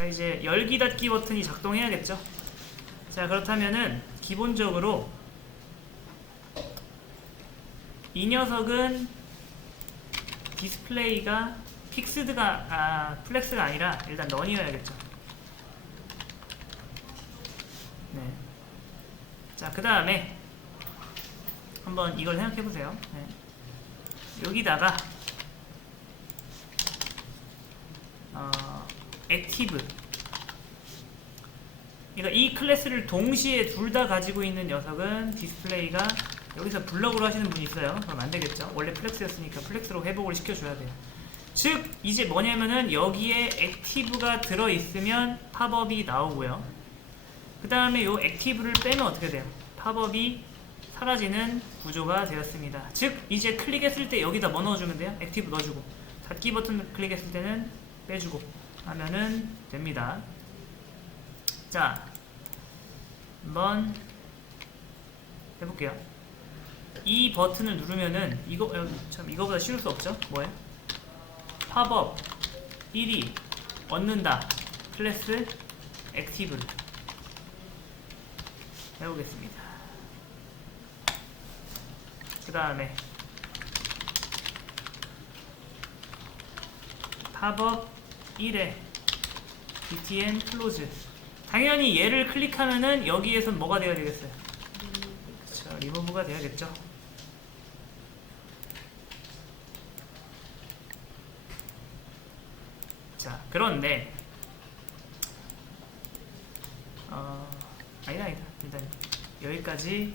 자 이제 열기 닫기 버튼이 작동해야겠죠. 자 그렇다면은 기본적으로 이 녀석은 디스플레이가 픽스드가 아 플렉스가 아니라 일단 런이어야겠죠. 네. 자그 다음에 한번 이걸 생각해 보세요. 네. 여기다가 어, 액티브 그러니까 이 클래스를 동시에 둘 다 가지고 있는 녀석은 디스플레이가 여기서 블럭으로 하시는 분이 있어요. 그럼 안 되겠죠. 원래 플렉스였으니까 플렉스로 회복을 시켜줘야 돼요. 즉 이제 뭐냐면은 여기에 액티브가 들어 있으면 팝업이 나오고요. 그 다음에 요 액티브를 빼면 어떻게 돼요? 팝업이 사라지는 구조가 되었습니다. 즉 이제 클릭했을 때 여기다 뭐 넣어주면 돼요? 액티브 넣어주고 닫기 버튼 클릭했을 때는 빼주고 하면은 됩니다. 자, 한번 해볼게요. 이 버튼을 누르면은 이거 어, 참 이거보다 쉬울 수 없죠? 뭐예요? 팝업 1위 얻는다 클래스 액티브를 해보겠습니다. 그 다음에 팝업 1회 btn 클로즈. 당연히 얘를 클릭하면은 여기에선 뭐가 되어야 되겠어요? 그렇죠 리무브가 돼야겠죠? 자 그런데 어 아니다 아니다. 일단 여기까지